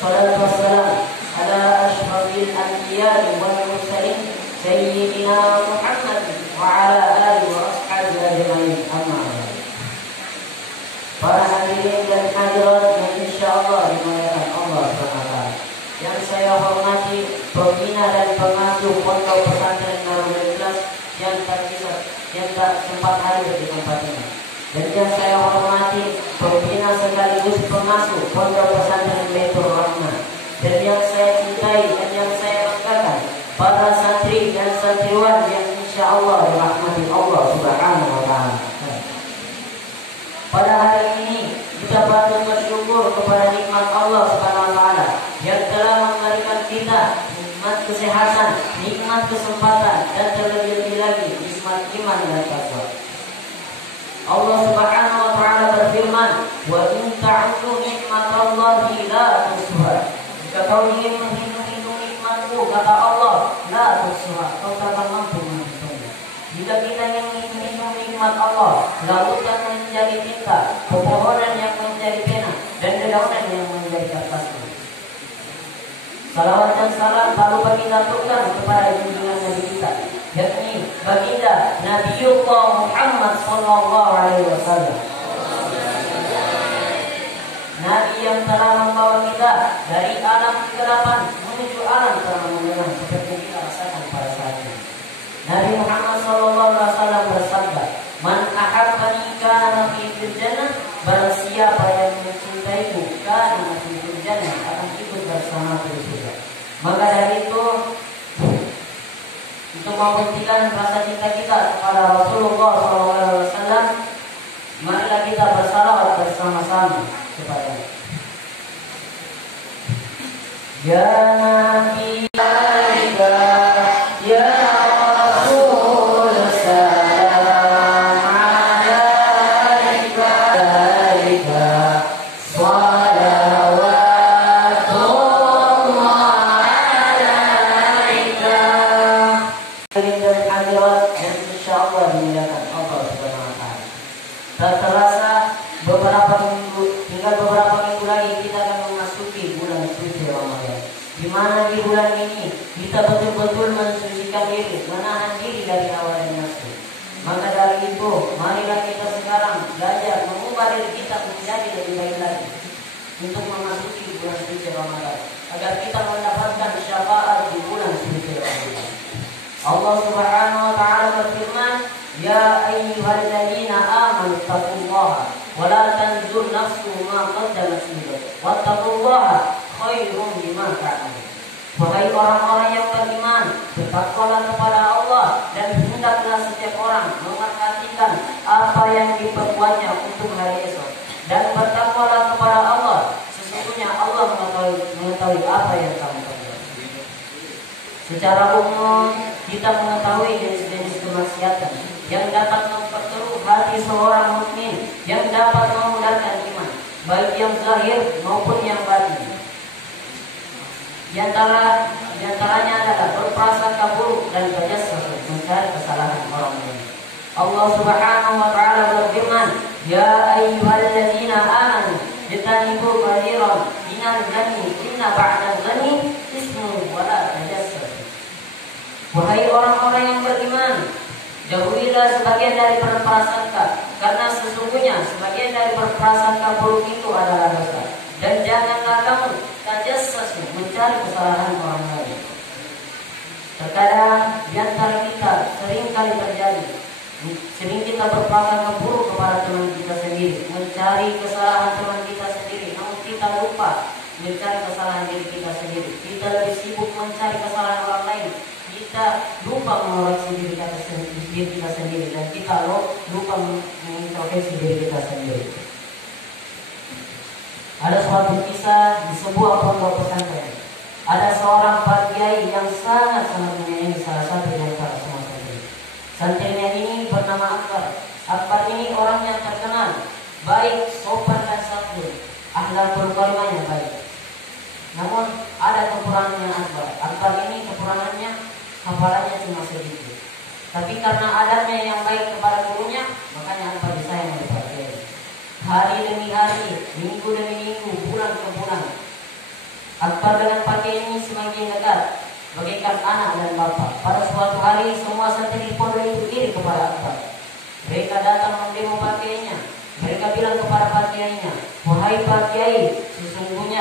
والصلاة والسلام على أشرف الأنبياء والمرسلين سيدنا محمد وعلى آله وأصحابه أجمعين. أما بعد. Para hadirin dan hadirat yang insya Allah dimuliakan Allah SWT, yang saya hormati pembina dan pengasuh pondok pesantren Darul Ikhlas yang tak sempat hadir di tempat ini, dan yang saya hormati pembina sekaligus pengasuh pondok pesantren Baitur Rahmah, dan yang saya cintai dan yang saya banggakan para santri dan santriwan yang insya Allah dirahmati Allah Subhanahu wa Ta'ala. Pada hari ini kita patut bersyukur kepada nikmat Allah Subhanahu wa Ta'ala yang telah memberikan kita nikmat kesehatan, nikmat kesempatan, dan terlebih lagi nikmat iman dan takwa. Allah Subhanahu wa Ta'ala berfirman, "Wa in ta'uddu nikmatallahi la tuhsuha." Jika kau ingin menghitung nikmatku, kata Allah, la tuhsuha, kau takkan mampu menghitungnya. Jika kita ingin menghitung nikmat Allah, lautan menjadi tinta, pepohonan yang menjadi pena, dan dedaunan yang menjadi kertas. Salawat dan salam tak lupa kita aturkan kepada junjungan Nabi kita, yakni baginda Nabiullah Muhammad sallallahu alaihi wasallam. Nabi yang telah membawa kita dari alam kegelapan menuju alam terang seperti kita rasakan pada saat ini. Nabi Muhammad sallallahu alaihi wasallam bersabda, "Man ahabbani kana fil jannah." Barang siapa yang mencintaiku, kana fil jannah, akan ikut bersama di surga. Maka dari itu, untuk membuktikan rasa cinta kita kepada Rasulullah SAW, marilah kita bersalawat bersama-sama kepada Ya Nabi Ya Rasul Salam Alaika Salawatullah Alaika. Dan hadirat yang insyaallah dimuliakan Allah Subhanahu wa Ta'ala. Tak terasa tinggal beberapa minggu lagi kita akan memasuki bulan suci Ramadan, di mana di bulan ini kita betul-betul mensucikan diri, menahan diri dari hawa dan nafsu. Maka dari itu, marilah kita sekarang belajar mengubah diri kita menjadi lebih baik lagi untuk memasuki bulan suci Ramadan, agar kita mendapatkan syafaat di bulan suci Ramadan. Allah Subhanahu wa Ta'ala berfirman, "Ya ayyuhalladzina amanu taqullaha wa la tanzur nafsun ma qaddamat lighad wattaqullaha khairum lima ta'malun." Wahai orang-orang yang beriman, bertakwalah kepada Allah dan hendaklah setiap orang memperhatikan apa yang diperbuatnya untuk hari esok, dan bertakwalah kepada Allah, sesungguhnya Allah mengetahui apa yang kamu perbuat. Secara umum kita mengetahui jenis-jenis kemaksiatan yang dapat memperkeruh hati seorang mukmin, yang dapat memudahkan iman, baik yang zahir maupun yang batin. Di antaranya adalah berprasangka buruk dan berjasa mencari kesalahan orang lain. Allah Subhanahu wa Ta'ala berfirman, "Ya ayyuhalladzina amanu ijtanibu katsiran minadh dhanni inna ba'dadh dhanni ismun wa la tajassasu." Wahai orang-orang yang beriman, jauhilah sebagian dari berprasangka, karena sesungguhnya sebagian dari berprasangka buruk itu adalah dosa. Dan janganlah kamu tajassasu, mencari kesalahan orang lain. Terkadang di antara kita sering kali terjadi, sering kita berprasangka buruk kepada teman kita sendiri, mencari kesalahan teman kita sendiri, namun kita lupa mencari kesalahan diri kita sendiri. Kita lebih sibuk mencari kesalahan orang lain. Kita lupa mengoreksi diri kita sendiri, dan kita lupa mengintrospeksi diri kita sendiri. Ada suatu kisah di sebuah pondok pesantren. Ada seorang pak kiai yang sangat menyayangi salah satu dari para santri. Santrinya ini bernama Akbar. Akbar ini orang yang terkenal baik, sopan dan santun, akhlakul karimahnya baik. Namun ada kekurangannya Akbar. Akbar ini kekurangannya hafalannya cuma sedikit. Tapi karena adabnya yang baik kepada gurunya, makanya Akbar disayang oleh pak kiai. Hari demi hari, minggu demi minggu, bulan ke bulan, Akbar dengan pakaian ini semakin dekat, bagaikan anak dan bapak. Pada suatu hari semua santri pondok itu iri kepada Akbar. Mereka datang mendemo pakaiannya. Mereka bilang kepada Pak Kiainya, "Wahai Pak Kiai, sesungguhnya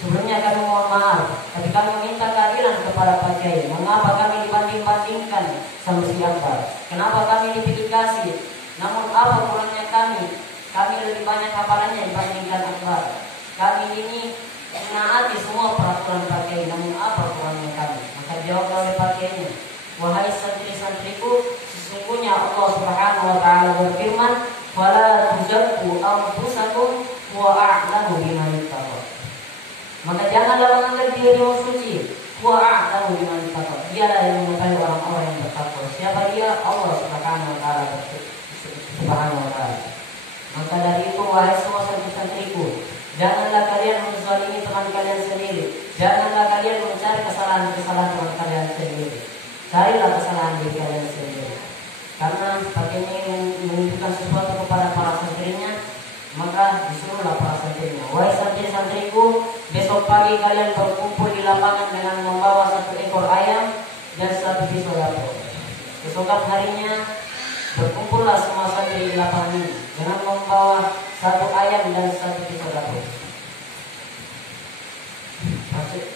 sebelumnya kami mohon maaf, tapi kami minta keadilan kepada Pak Kiai. Mengapa kami dibanding-bandingkan sama si Akbar? Kenapa kami dipilih kasih? Namun apa kurangnya kami? Kami lebih banyak hafalannya dibandingkan Akbar. Kami ini menaati semua peraturan Pak Kiai, namun apa kurangnya kami?" Maka jawab oleh Pak Kiainya, "Wahai santri-santriku, sesungguhnya Allah Subhanahu wa taala berfirman, "Wala tuzakku anfusakum wa a'lamu biman ittaqa." Maka janganlah menganggap dirimu suci. Wa a'lamu biman ittaqa. Dialah yang mengetahui orang-orang yang bertakwa. Siapa dia? Allah Subhanahu wa taala. Maka dari itu wahai semua santri-santriku, janganlah kalian menzalimi teman kalian sendiri. Janganlah kalian mencari kesalahan-kesalahan teman kalian sendiri. Carilah kesalahan diri kalian sendiri. Karena pakai ini menunjukkan sesuatu kepada para santrinya, maka disuruhlah para santrinya, "Wahai santri-santriku, besok pagi kalian berkumpul di lapangan dengan membawa 1 ekor ayam dan 1 pisau dapur." Keesokan harinya berkumpullah semua santri di lapangan ini dengan membawa 1 ayam dan 1 pisau dapur.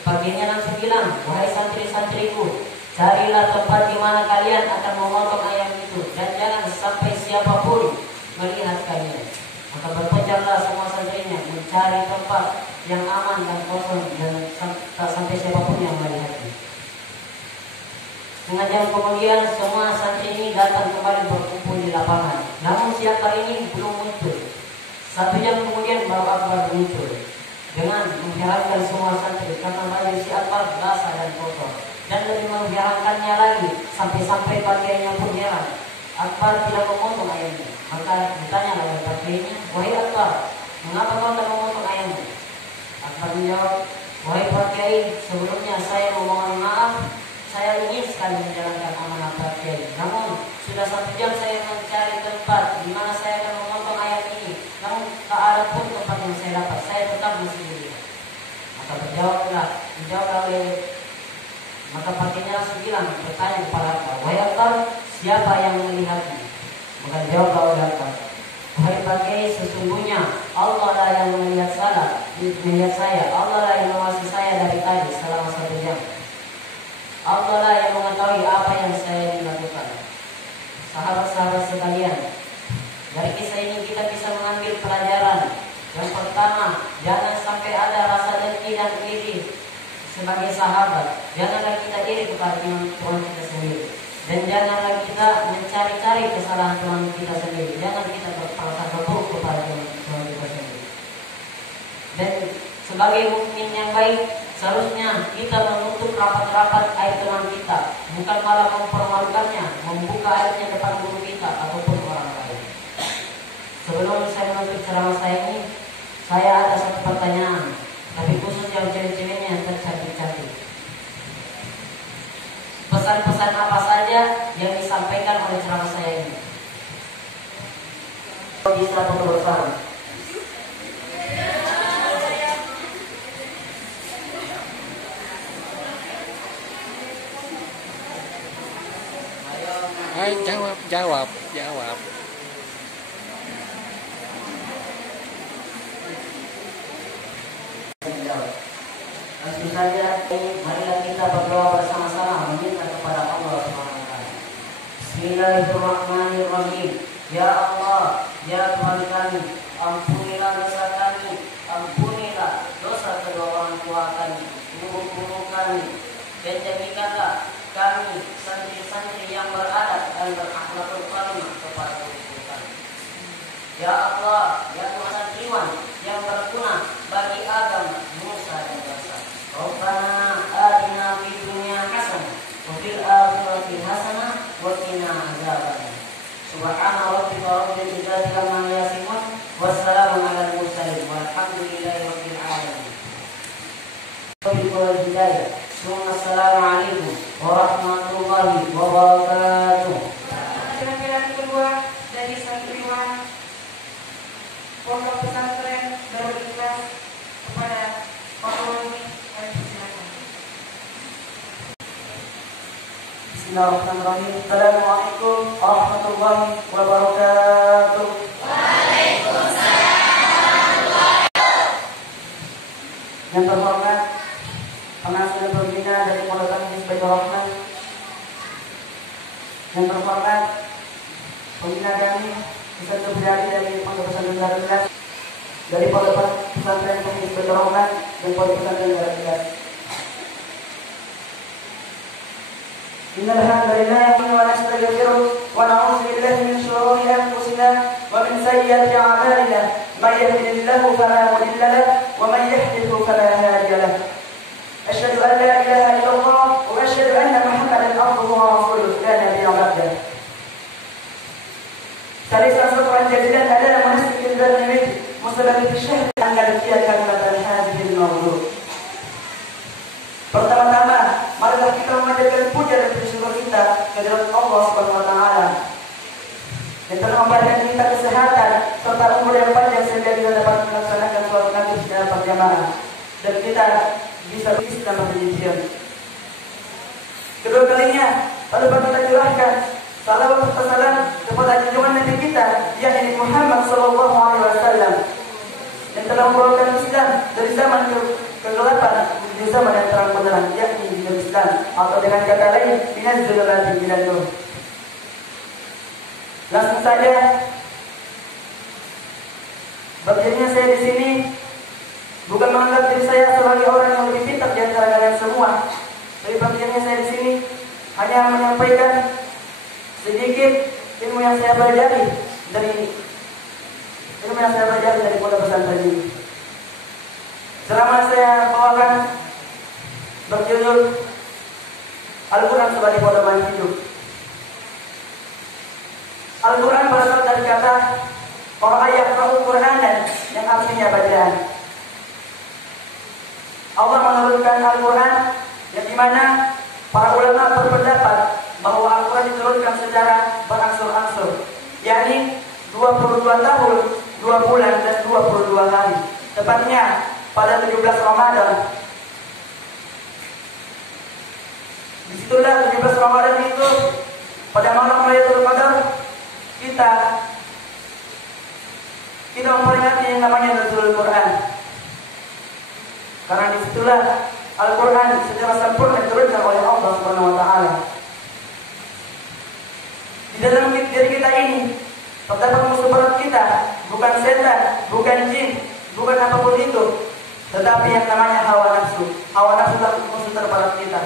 Paginya langsung bilang, "Wahai santri-santriku, carilah tempat di mana kalian akan memotong ayam itu dan jangan sampai siapapun melihat kalian." Maka berpencarlah semua santrinya mencari tempat yang aman dan kosong dan tak sampai siapapun yang melihatnya. Setengah jam kemudian semua santri ini datang kembali berkumpul di lapangan. Namun si Akbar ini belum muncul. 1 jam kemudian baru Akbar muncul dengan mengherankan semua santri karena baju si Akbar basah dan kotor. Dan lebih mengherankannya lagi, sampai-sampai pakaiannya pun heran. Akbar tidak memotong ayamnya. Maka ditanya oleh pakaiannya, "Wahai Akbar, mengapa kau tak memotong ayamnya?" Akbar menjawab, "Wahai Pak Kiai, sebelumnya saya memohon maaf. Saya ingin sekali menjalankan amanah Pak Kiai. Namun sudah 1 jam saya mencari tempat di mana saya akan memotong ayam ini. Namun tak ada pun tempat yang saya dapat. Saya tetap masih dilihat." Maka dijawablah oleh Maka pakainya langsung bilang, bertanya kepada Akbar, "Wahai Akbar, siapa yang melihatnya?" Maka jawab oleh Akbar, "Wahai Pak Kiai, sesungguhnya Allah lah yang melihat saya. Allah lah yang mengawasi saya dari tadi selama 1 jam. Allah lah yang mengetahui apa yang saya lakukan." Sahabat-sahabat sekalian, dari kisah ini kita bisa mengambil pelajaran. Yang pertama, jangan sampai ada rasa dengki dan iri. Sebagai sahabat, janganlah kita iri kepada teman kita sendiri, dan janganlah kita mencari-cari kesalahan teman kita sendiri. Jangan kita berprasangka buruk kepada teman kita sendiri. Dan sebagai mukmin yang baik, seharusnya kita menutup rapat-rapat aib teman kita, bukan malah mempermalukannya, membuka aibnya depan guru kita ataupun orang lain. Sebelum saya menutup ceramah saya ini, saya ada 1 pertanyaan, tapi khusus yang cewek-ceweknya yang tercantik-cantik. Pesan-pesan apa saja yang disampaikan oleh ceramah saya ini? Bisa bersama. Jawab. Langsung saja, marilah kita berdoa bersama-sama meminta kepada Allah SWT. Bismillahirrahmanirrahim. Ya Allah, ya Tuhan kami, ampunilah dosa kami, ampunilah dosa kedua orang tua kami, guru-guru kami, dan jadikanlah kami santri-santri yang beradab dan berakhlakul karimah kepada guru kami. Ya Allah, ya Tuhan santriwan yang berguna bagi agama, nusa dan bangsa. Rabbana atina fid dunya hasanah wa fil akhirati hasanah wa qina adzabannar. Subhana rabbika rabbil izzati amma yasifun, wassalamu alal mursalin, walhamdulillahi rabbil alamin. Assalamualaikum warahmatullahi wabarakatuh. Penampilan kedua dari santriwan Pondok Pesantren Darul Ikhlas kepada Pak Wali Bismillahirrahmanirrahim. Assalamualaikum warahmatullahi wabarakatuh. Yang terhormat pengasuh dan pembina dari Pondok Hizbul Rahman, yang terhormat pembina kami Ustaz Subriyadi dari Pondok Pesantren Darul Ikhlas, dari Pondok Pesantren Hizbul Rahman dan Pondok Pesantren Darul Ikhlas. Innal hamdalillah wa nastaghfiruh wa na'udzu billahi min shururi anfusina wa min sayyiati a'malina. Man yahdihillahu fala mudilla lahu wa man yahdihhu fala hadiya lahu. Asyhadu an la ilaha illallah wa asyhadu anna Muhammadan abduhu wa rasuluh la nabiyya ba'dahu. Salisan syukran jazilan ala munassikil barnamij musabbabi syahr an nalqiya kalimatan hadhil mawdu'. Pertama-tama, marilah kita memanjatkan puja dan bersyukur kita kehadirat Allah Subhanahu wa taala yang telah memberikan kita kesehatan serta umur yang panjang sehingga kita dapat melaksanakan sholat Nabi secara berjamaah dan kita bisa berislam berjihad. Kedua kalinya, lalu kita curahkan salawat serta salam kepada junjungan Nabi kita, yakni Muhammad sallallahu alaihi wasallam, yang telah membawakan Islam dari zaman kegelapan di zaman yang terang benderang, yakni di Islam, atau dengan kata lain minaz zulumati ilan nur. Langsung saja, berdirinya saya di sini bukan menganggap diri saya sebagai orang yang lebih pintar di antara kalian semua. Tapi berdirinya saya di sini hanya menyampaikan sedikit ilmu yang saya pelajari dari pondok pesantren ini. Ceramah saya bawakan berjudul Al-Quran sebagai pedoman hidup. Al-Quran berasal dari kata ayat Qur'anan yang artinya bacaan. Allah menurunkan Al-Quran yang dimana para ulama berpendapat bahwa Al-Quran diturunkan secara berangsur-angsur, yakni 22 tahun, 2 bulan dan 22 hari. Tepatnya pada 17 Ramadan. Disitulah 17 Ramadan itu pada malam Lailatul Qadar kita memperingati yang namanya Nuzulul Quran. Karena disitulah Al-Quran secara sempurna diturunkan oleh Allah Subhanahu wa taala. Di dalam diri kita ini terdapat musuh berat kita, bukan setan, bukan jin, bukan apapun itu, tetapi yang namanya hawa nafsu. Hawa nafsu adalah musuh terberat kita.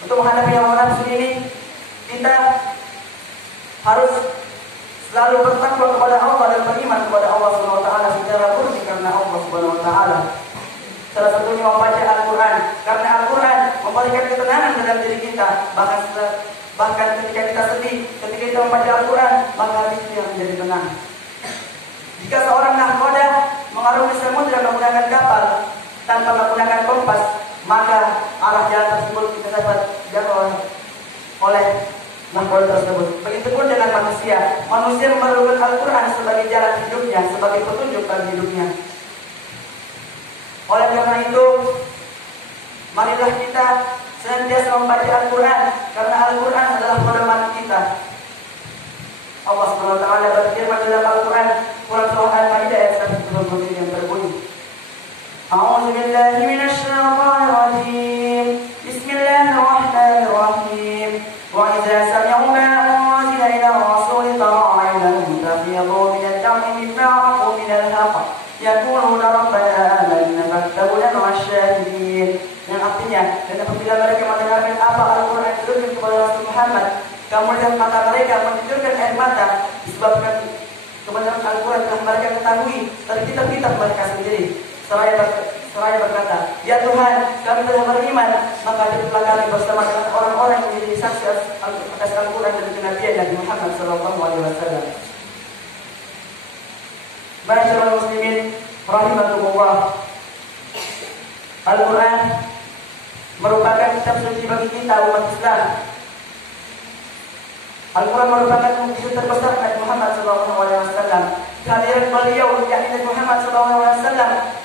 Untuk menghadapi hawa nafsu ini, kita harus selalu bertakwa kepada Allah dan beriman kepada Allah Subhanahu wa taala secara murni karena Allah Subhanahu wa taala. Salah satunya membaca Al-Quran, karena Al-Quran memberikan ketenangan dalam diri kita. Bahkan ketika kita sedih, ketika kita membaca Al-Quran, maka hati kita menjadi tenang. Jika seorang nahkoda mengarungi samudera menggunakan kapal tanpa menggunakan kompas, maka arah jalan tersebut kita dapat jangkau oleh nahkoda tersebut. Begitupun dengan manusia. Manusia memerlukan Al-Quran sebagai jalan hidupnya, sebagai petunjuk bagi hidupnya. Oleh karena itu, marilah kita senantiasa membaca Al-Quran, karena Al-Quran adalah pedoman kita. Allah Subhanahu wa taala berfirman dalam Al-Quran, surah Al-Maidah ayat 123 yang berbunyi, A'udzu billahi minasy syaithanir rajim. Bismillahirrahmanirrahim. Wa idza sami'u ma unzila ila ar-rasuli tara 'aynahum tafidhu min ad-dam'i mimma 'arafu min al-haqq yaquluna rabbana amanna fattabina wasyahidin. Yang artinya, dan apabila mereka mendengarkan apa Al-Quran diturunkan kepada Rasul Muhammad, kemudian mata mereka menjujurkan air mata disebabkan kebenaran Al-Quran telah mereka ketahui dari kitab-kitab mereka sendiri. Seraya berkata, ya Tuhan, kami telah beriman, maka hiduplah kami bersama dengan orang-orang yang menjadi saksi atas Al-Quran dan kenabian Nabi Muhammad SAW. Ma'asyiral muslimin rahimakumullah. Al-Quran merupakan kitab suci bagi kita umat Islam. Al-Quran merupakan mukjizat terbesar Nabi Muhammad SAW. Kehadiran beliau, yakni Nabi Muhammad SAW,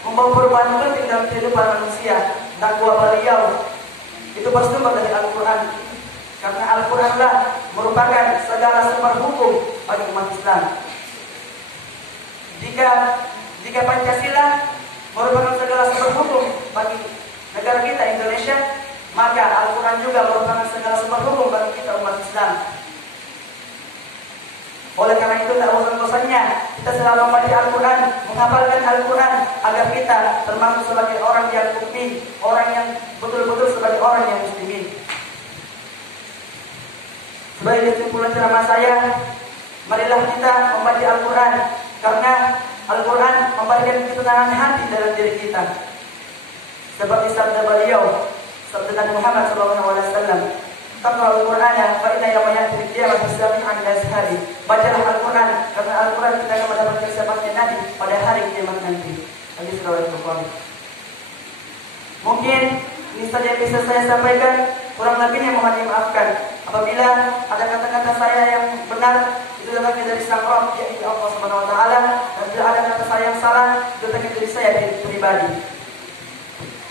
membawa perubahan penting dalam kehidupan manusia. Dakwah beliau itu bersumber dari Al-Quran. Karena Al-Quranlah merupakan segala sumber hukum bagi umat Islam. Jika Pancasila merupakan segala sumber hukum bagi negara kita Indonesia, maka Al-Quran juga merupakan segala sumber hukum bagi kita umat Islam. Oleh karena itu tak bosan-bosannya kita selalu membaca Al-Quran, menghafalkan Al-Quran agar kita termasuk sebagai orang yang mukmin, orang yang betul-betul sebagai orang yang muslimin. Sebagai kesimpulan ceramah saya, marilah kita membaca Al-Quran karena Al-Quran memberikan ketenangan hati dalam diri kita. Seperti sabda beliau, sabda Nabi Muhammad SAW, "Taqra'ul Qur'ana fa inna yawma ya'til qiyamati sami'an li-ashhabi." Bacalah Al-Quran karena Al-Quran kita akan mendapatkan sahabatnya Nabi pada hari kiamat nanti. Hadis riwayat Bukhari. Mungkin ini saja yang bisa saya sampaikan, kurang lebihnya mohon dimaafkan. Apabila ada kata-kata saya yang benar, itu datangnya dari Sang Rabb, yaitu Allah Subhanahu wa taala, dan bila ada kata saya yang salah, itu datangnya dari saya pribadi.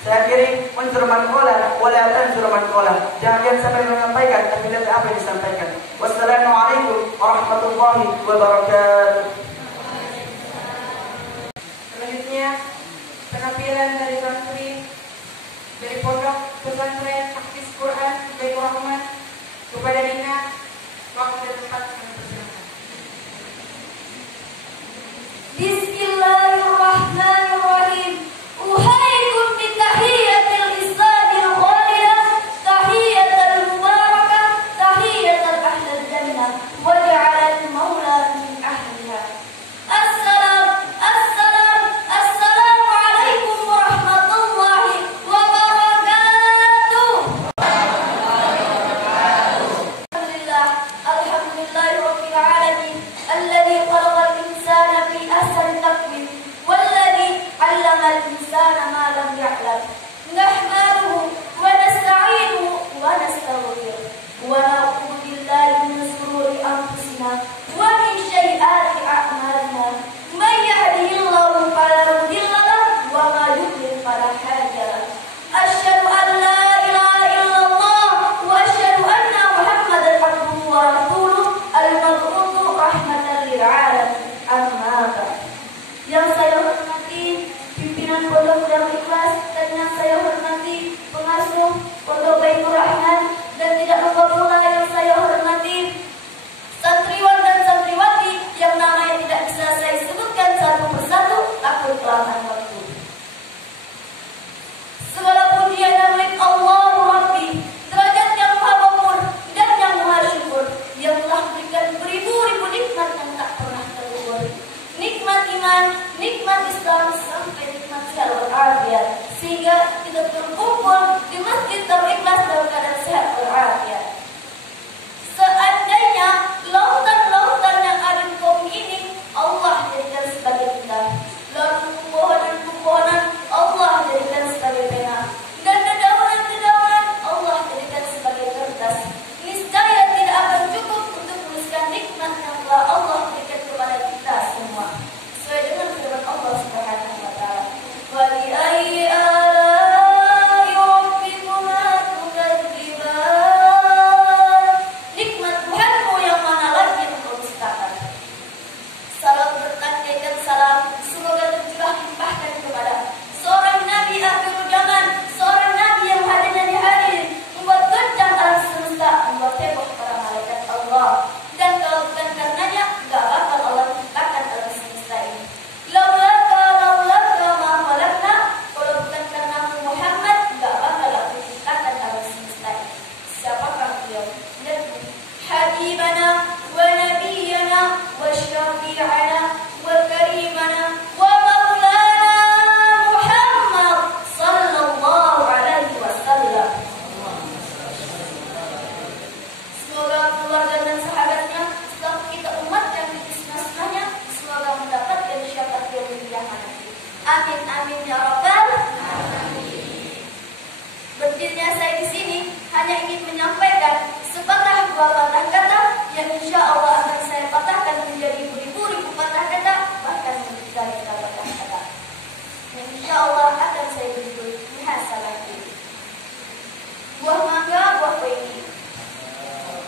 Saya akhiri, unzur man qala wa la tanzur man qala. Jangan lihat siapa yang menyampaikan, tapi lihat apa yang disampaikan. Wassalamualaikum warahmatullahi wabarakatuh. Selanjutnya, penampilan dari santri dari Pondok Pesantren Hafiz Quran Baitur Rahman kepada Nina. Waktu dan tempat kami persilakan. Bismillahirrahmanirrahim. Uhaikum bitahiyatil Islamil khalidah, tahiyatul mubarakah, tahiyatul ahlil jannah, waj'alal maula min ahliha. Assalamualaikum warahmatullahi wabarakatuh. Alhamdulillahirabbil alamin, alladzi khalaqal insana fi ahsani taqwim, walladzi 'allamal insana ma lam ya'lam. Nahmaduhu wa nasta'inuhu wa nastaghfiruh wa na'udzu billahi min shururi anfusina wa min sayyiati a'malina. May yahdihillahu fala mudilla lahu wa may yudlil fala hadiya lahu. Asyhadu an la ilaha illallah wa asyhadu anna Muhammadan abduhu wa rasuluh al-mab'utsu rahmatan lil alamin. Amma ba'd. Yang saya hormati pimpinan Pondok Darul Ikhlas dan yang saya hormati pengasuh Pondok Baitur Rahman, dan tidak lupa pula yang saya hormati santriwan dan santriwati yang namanya tidak bisa saya sebutkan satu persatu takut kelamaan waktu. Segala pujian dan milik Allah Rabbi, derajat yang maha makmur dan yang maha syukur, yang telah memberikan beribu-ribu nikmat yang tak pernah terlupakan. Nikmat iman, nikmat Islam, sampai nikmat sehat walafiat, sehingga kita berkumpul di Masjid Darul Ikhlas dalam keadaan sehat walafiat. Seandainya lautan-lautan yang ada di bumi ini Allah jadikan sebagai kita, lalu mohon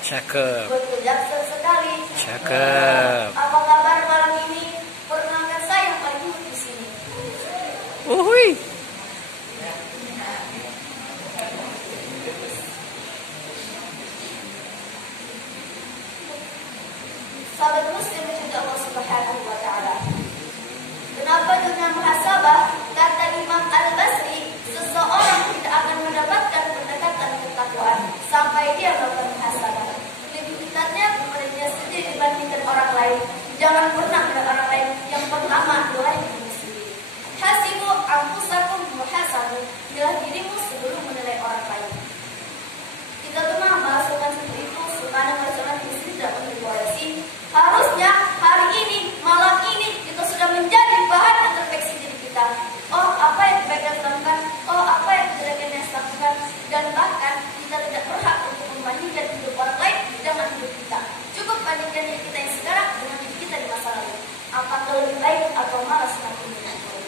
Cakep. Betul sekali. Cakep. Apa kabar malam ini? Perkenalkan saya yang paling imut di sini. Uhui. Sahabat muslim juga Allah Subhanahu wa taala. Kenapa dunia muhasabah? Kata Imam Al-Basri, seseorang tidak akan mendapatkan pendekatan ketakwaan sampai dia melakukan muhasabah. Lebih dekatnya kepada dia sendiri dibandingkan orang lain. Jangan pernah ada orang lain. Yang pertama adalah dirimu sendiri. Hasibu anfusakum muhasabu. Bilah dirimu sebelum menilai orang lain. Kita pernah merasakan seperti itu. Subhanahu wa ta'ala tidak menyesuaikan. Harusnya hari ini, malam ini kita sudah menjadi bahan introspeksi diri kita. Oh, apa yang baik yang dilakukan? Oh, apa yang jelek yang dilakukan? Dan bahkan kita tidak berhak untuk membandingkan hidup orang lain dengan hidup kita. Cukup bandingkan diri kita yang sekarang dengan diri kita di masa lalu. Apakah lebih baik atau malah semakin buruk?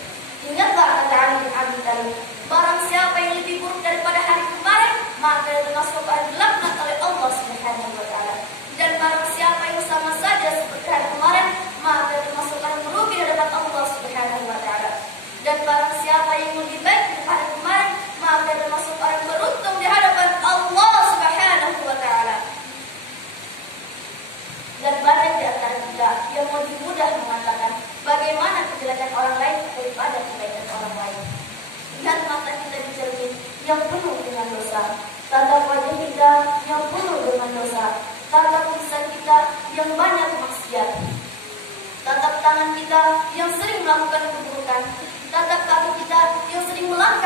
Ingatlah kata Ali bin Abi Thalib, barang siapa yang lebih buruk daripada hari kemarin, maka itu termasuk orang dilaknat oleh Allah Subhanahu wa taala. Dan barang siapa yang sama saja seperti hari kemarin, maka termasuk orang merugi di hadapan Allah Subhanahu wa taala. Dan barang siapa yang lebih baik dari hari kemarin, maka termasuk orang beruntung di hadapan Allah Subhanahu wa taala. Dan banyak di antara kita yang lebih mudah mengatakan bagaimana kejelekan orang lain daripada kebaikan orang lain. Lihat mata kita di cermin yang penuh dengan dosa, tatap wajah kita yang penuh dengan dosa, tatap lisan kita yang banyak maksiat, tatap tangan kita yang sering melakukan keburukan, tatap kaki kita yang sering melanggar